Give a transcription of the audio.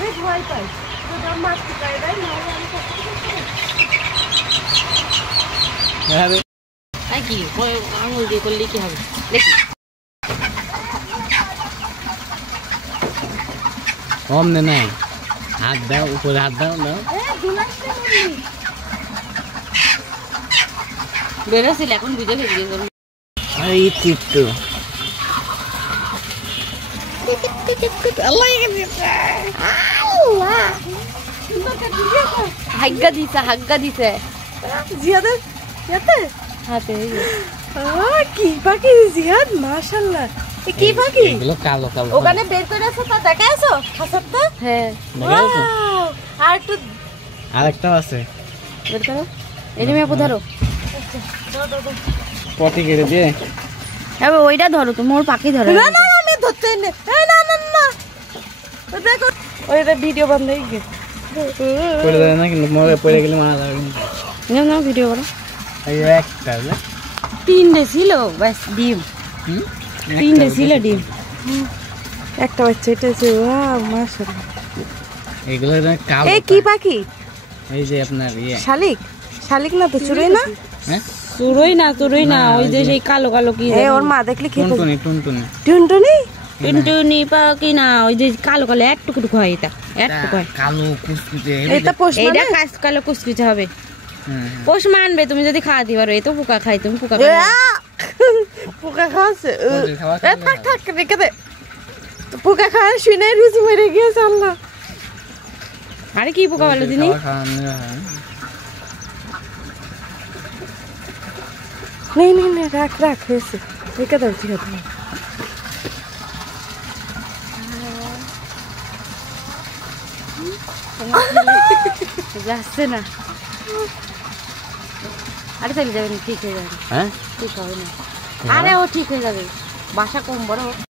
আমি ভয় পাই তো মারতে পাই না তাই কি আঙুল দিয়ে করলে কি হবে দেখি কম নে নাই হাত দাও উপরে হাত দাও দাও বেরোছিল এখন বুঝে ফেলি আরে ইচ্ছিত হাগ্গা দিছে জিয়াদের ইয়াতে হাতে কি পাখি জিয়াদ মাশাআল্লাহ কি পাখি এগুলো কালো কালো ওখানে বের করে আছে তা দেখাইছো হাসাবটা হ্যাঁ দেখাইছো আর একটু আরেকটা আছে বের করো এনে মেয়ে ধরো পটি কেটে দিয়ে এবার ওইটা ধরো তুমি ওর পাখি ধরো না না আমি ধরতে নে এই না না না দেখো ওইটা ভিডিও বন্ধ হয়ে গেছে পড়ে যায় না কিন্তু মরে পড়ে গেলে মারা যাবে নাও নাও ভিডিও করো এই একটা না তিনটে ছিল বাস ডিম তিনটে ছিল ডিম একটা বাচ্চা এটা আছে ওয়াও মাশাআল্লাহ এগুলো কালো এই কি পাখি এই যে আপনার ইয়ে শালিক শালিক না তো চুড়ই না হ্যাঁ তুরই না ওই যে সেই কালো কালো কি এই ওর মা দেখলে কি টুনটুনি টুনটুনি টুনটুনি টুনটুনি পাখি না ওই যে কালো কালো একটুকু হয় এটা একটুকু হয় কালো কুচকুচে এটা পোষ এইটা কাজ কালো কুচকুচে হবে পোষ মানবে তুমি যদি খাওয়াতে পারো এই তো পোকা খাই তুমি পোকা পোকা খাওয়াছে থাক থাক রেখে দে পোকা খাওয়া শুনে রুচি মেরে গিয়েছে আল্লাহ আরে কি পোকা বলো দিনি নেই নেই নেই রাখ রাখ হয়েছে রেখে দাও ঠিক আছে যাচ্ছে না আরে চলে যাবে ঠিক হয়ে যাবে হ্যাঁ ঠিক হবে না আরে ও ঠিক হয়ে যাবে বাসা কম বড়